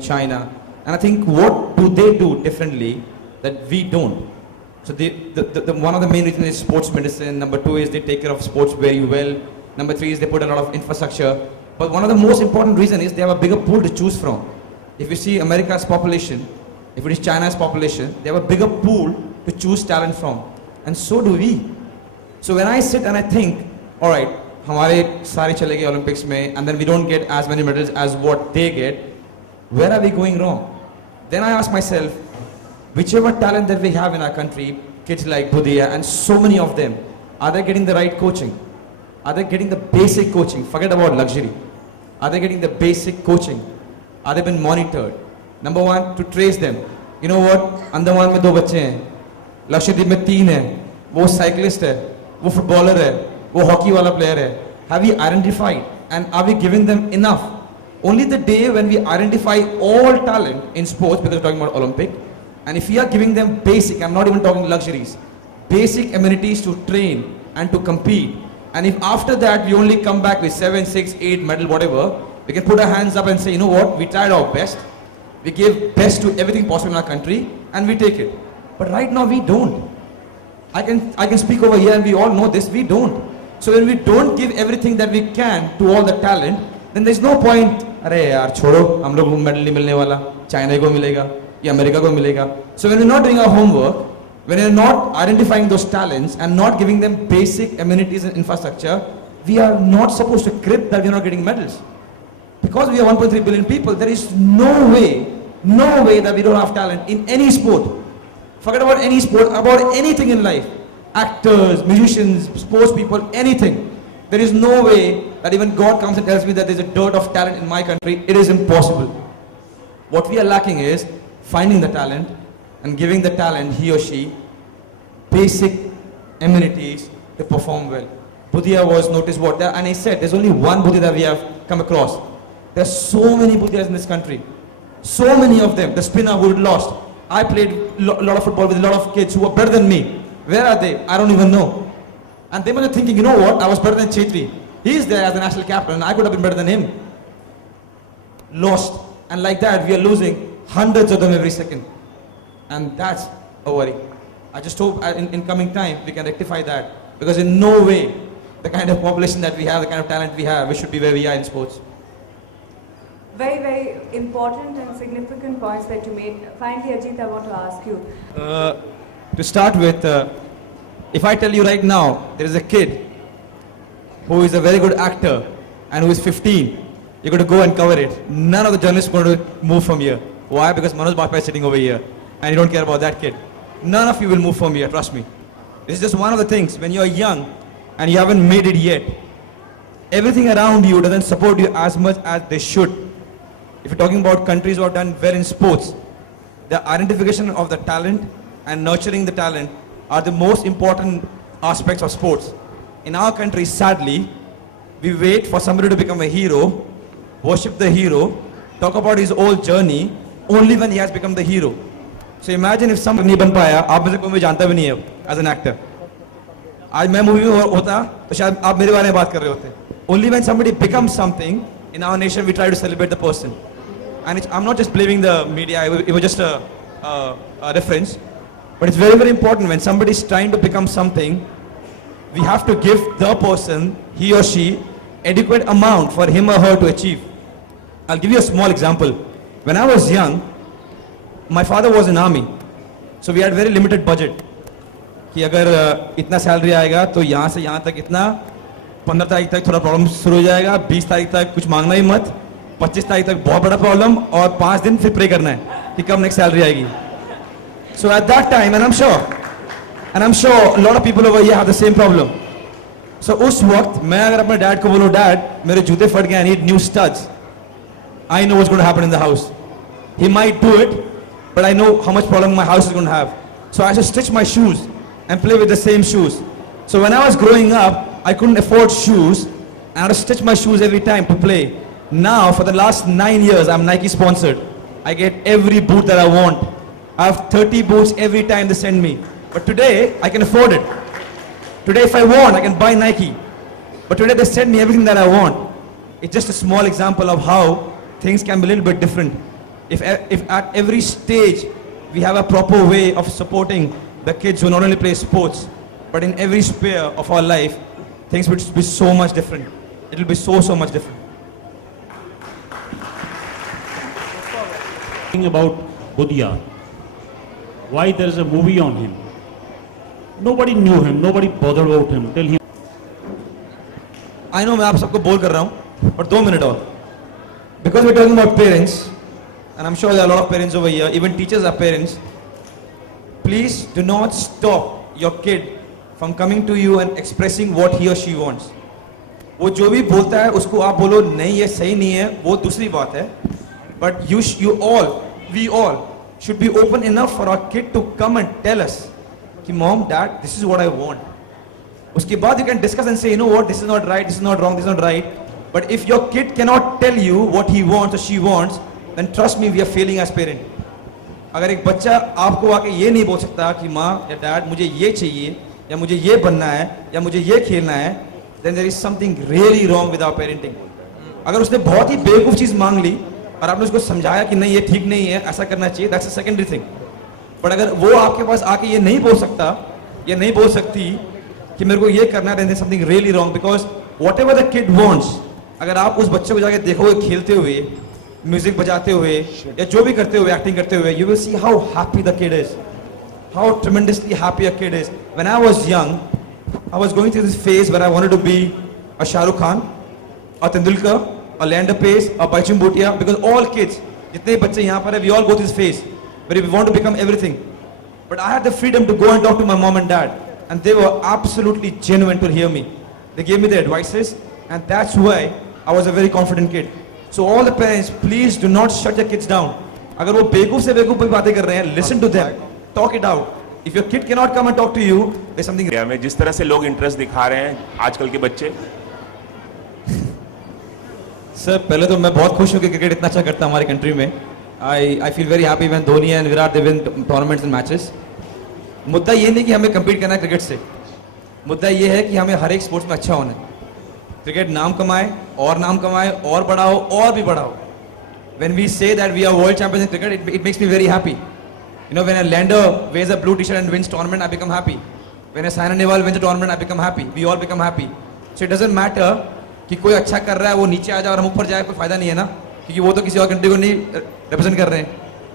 China. And I think what do they do differently that we don't? So one of the main reasons is sports medicine. Number two is they take care of sports very well. Number three is they put a lot of infrastructure. But one of the most important reasons is they have a bigger pool to choose from. If you see America's population, if it is China's population, they have a bigger pool to choose talent from. And so do we. So when I sit and I think, alright, हमारे सारे चले गए Olympics में, and then we don't get as many medals as what they get, where are we going wrong? Then I ask myself, whichever talent that we have in our country, kids like Budhia and so many of them, are they getting the right coaching? Are they getting the basic coaching? Forget about luxury. Are they getting the basic coaching? Are they been monitored? Number one, to trace them. You know what? Andaman में 2 बच्चे हैं, लक्षद्वीप में 3 हैं, वो cyclist है, वो footballer है, वो hockey वाला player है. Have we identified and are we giving them enough? Only the day when we identify all talent in sports, because we're talking about Olympic, and if we are giving them basic, I'm not even talking luxuries, basic amenities to train and to compete, and if after that we only come back with 7, 6, 8 medal, whatever, we can put our hands up and say, you know what, we tried our best, we gave best to everything possible in our country, and we take it. But right now we don't. I can speak over here and we all know this, we don't. So when we don't give everything that we can to all the talent, then there's no point, अरे यार छोड़ो, हम लोग medal नहीं मिलने वाला, China को मिलेगा, या America को मिलेगा. So when we're not doing our homework, when we're not identifying those talents and not giving them basic amenities and infrastructure, we are not supposed to crib that we're not getting medals. Because we are 1.3 billion people, there is no way that we don't have talent in any sport. Forget about any sport, about anything in life. Actors, musicians, sports people, anything. There is no way that even God comes and tells me that there's a dearth of talent in my country. It is impossible. What we are lacking is finding the talent and giving the talent, he or she, basic amenities to perform well. Budhia was noticed what there, and I said there's only one Budhia that we have come across. There are so many Budhias in this country. So many of them. The spinner who lost. I played a lot of football with a lot of kids who are better than me. Where are they? I don't even know. And they must be thinking, you know what, I was better than Chhetri. He is there as the national captain and I could have been better than him. Lost. And like that, we are losing hundreds of them every second. And that's a worry. I just hope in coming time, we can rectify that. Because in no way, the kind of population that we have, the kind of talent we have, we should be where we are in sports. Very, very important and significant points that you made. Finally, Ajit, I want to ask you. To start with, if I tell you right now, there is a kid who is a very good actor and who is 15, you're going to go and cover it. None of the journalists are going to move from here. Why? Because Manoj Bajpayee is sitting over here and you don't care about that kid. None of you will move from here, trust me. This is just one of the things. When you're young and you haven't made it yet, everything around you doesn't support you as much as they should. If you're talking about countries who have done well in sports, the identification of the talent and nurturing the talent are the most important aspects of sports. In our country, sadly, we wait for somebody to become a hero, worship the hero, talk about his whole journey, only when he has become the hero. So imagine if somebody नहीं बन पाया, आप में से कोई मुझे जानता भी नहीं है as an actor. आज मैं movie में होता, तो शायद आप मेरे बारे में बात कर रहे होते. Only when somebody becomes something, in our nation we try to celebrate the person. And I'm not just blaming the media, it was just a reference. But it's very, very important when somebody is trying to become something, we have to give the person, he or she, adequate amount for him or her to achieve. I'll give you a small example. When I was young, my father was in army. So we had very limited budget. कि अगर इतना salary आएगा तो यहाँ से यहाँ तक इतना 15 तारीख तक थोड़ा प्रॉब्लम शुरू हो जाएगा 20 तारीख तक कुछ मांगना ही मत 25 तारीख तक बहुत बड़ा प्रॉब्लम और 5 दिन फिर प्रे करना है कि कब नेक्स्ट सैलरी आएगी. So at that time, and I'm sure a lot of people over here have the same problem. So उस वक्त मैं अगर अपने डैड को बोलूँ डैड मेरे जूते फट गए I need new studs, I know what's going to happen in the house. He might do it, but I know how much problem my house is going to have. So I have to stitch my shoes and play with the same shoes. So when I was growing up, I couldn't afford shoes and I had to stitch my shoes every time to play. Now for the last 9 years, I'm Nike sponsored. I get every boot that I want. I have 30 boots every time they send me. But today, I can afford it. Today, if I want, I can buy Nike. But today, they send me everything that I want. It's just a small example of how things can be a little bit different. if at every stage we have a proper way of supporting the kids who not only play sports, but in every sphere of our life, things would be so much different. It will be so much different. About Budhia, why there is a movie on him? Nobody knew him, nobody bothered about him till he. I know मैं आप सबको बोल कर रहा हूँ, but 2 minutes और. Because we're talking about parents, and I'm sure there are a lot of parents over here, even teachers are parents. Please do not stop your kid from coming to you and expressing what he or she wants. वो जो भी बोलता है उसको आप बोलो नहीं ये सही नहीं है, वो दूसरी बात है. But we all should be open enough for our kid to come and tell us कि mom, dad, this is what I want. उसके बाद you can discuss and say, you know what, this is not right, this is not wrong, this is not right. But if your kid cannot tell you what he wants or she wants, then trust me, we are failing as parent. अगर एक बच्चा आपको आके ये नहीं बोल सकता कि माँ या डैड मुझे ये चाहिए या मुझे ये बनना है या मुझे ये खेलना है, then there is something really wrong with our parenting. अगर उसने बहुत ही बेवकूफ चीज मांग ली और आपने उसको समझाया कि नहीं ये ठीक नहीं है, ऐसा करना चाहिए, that's a secondary thing. But अगर वो आपके पास आके ये नहीं बोल सकता या नहीं बोल सकती कि मेरे को ये करना है, then there is something really wrong, because whatever the kid wants, अगर आप उस बच्चे को जाके देखोगे खेलते हुए, म्यूजिक बजाते हुए या जो भी करते हुए, एक्टिंग करते हुए, you will see how happy the kid is, how tremendously happy a kid is. When I was young, I was going through this phase where I wanted to be a Shah Rukh Khan, a Tendulkar, a Leander Pace, a Budhia, because all kids, जितने बच्चे यहाँ पर हैं, we all go through this phase where we want to become everything. But I had the freedom to go and talk to my mom and dad, and they were absolutely genuine to hear me. They gave me their advices, and that's why I was a very confident kid. So all the parents, please do not shut your kids down. अगर वो बेवकूफ से बेवकूफ बातें कर रहे हैं, listen to them, talk it out. If your kid cannot come and talk to you, there's something. में जिस तरह से लोग इंटरेस्ट दिखा रहे हैं आजकल के बच्चे. सर पहले तो मैं बहुत खुश हूँ कि क्रिकेट इतना अच्छा करता है हमारी कंट्री में. I feel very happy when Dhoni and Virat they win tournaments and matches. मुद्दा ये नहीं कि हमें compete करना है क्रिकेट से. मुद्दा ये है कि हमें हर एक स्पोर्ट्स में अच्छा होना है. क्रिकेट नाम कमाए और बढ़ाओ और भी बढ़ाओ. When we say that we are world champions in cricket, it makes me very happy. You know, when a lander wears a blue t-shirt and wins tournament, I become happy. When a Saina Nehwal wins a tournament, I become happy. We all become happy. So it doesn't matter कि कोई अच्छा कर रहा है वो नीचे आ जाए और हम ऊपर जाए, कोई फायदा नहीं है ना, क्योंकि वो तो किसी और कंट्री को नहीं रिप्रेजेंट कर रहे हैं.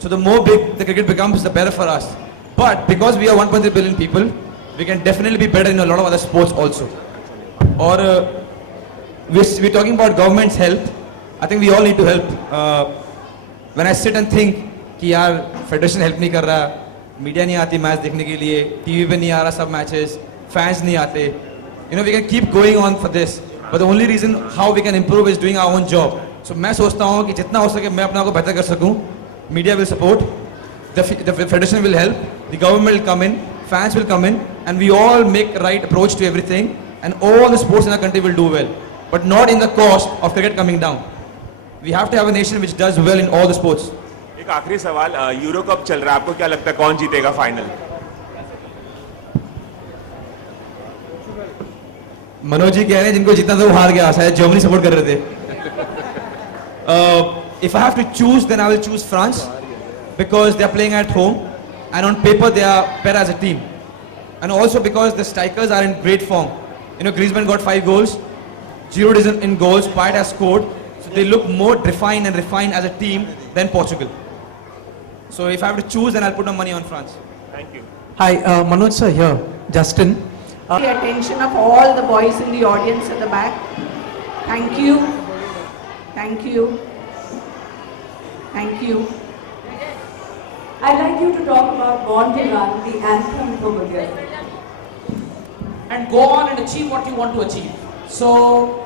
So the more big the cricket becomes, the better for us. But because we are 1.3 billion people, we can definitely be better in a lot of other sports also. Or we're talking about government's help. I think we all need to help. When I sit and think कि यार federation help नहीं कर रहा, media नहीं आती match देखने के लिए, टीवी पे नहीं आ रहा सब मैचेस, फैंस नहीं आते, you know, we can keep going on for this, but the only reason how we can improve is doing our own job. So मैं सोचता हूँ कि जितना हो सके मैं अपने आप को बेहतर कर सकूँ. Media will support, the federation will help, the government will come in, fans will come in, and we all make right approach to everything, and all the sports in our country will do well, but not in the cost of cricket coming down. We have to have a nation which does well in all the sports. एक आखिरी सवाल, euro cup चल रहा है, आपको क्या लगता है कौन जीतेगा फाइनल? मनोज जी कह रहे हैं जिनको जीतना था वो हार गया, शायद जर्मनी सपोर्ट कर रहे थे. If I have to choose, then I will choose France, because they are playing at home, and on paper they are better as a team, and also because the strikers are in great form. You know, Griezmann got 5 goals, Giroud is in goals, Payet has scored, so they look more refined as a team than Portugal. So if I have to choose, then I'll put my money on France. Thank you. Hi, Manoj sir here, Justin. The attention of all the boys in the audience at the back. Thank you. Thank you. Thank you. I'd like you to talk about Born to Run, the anthem for Budhia. And go on and achieve what you want to achieve. So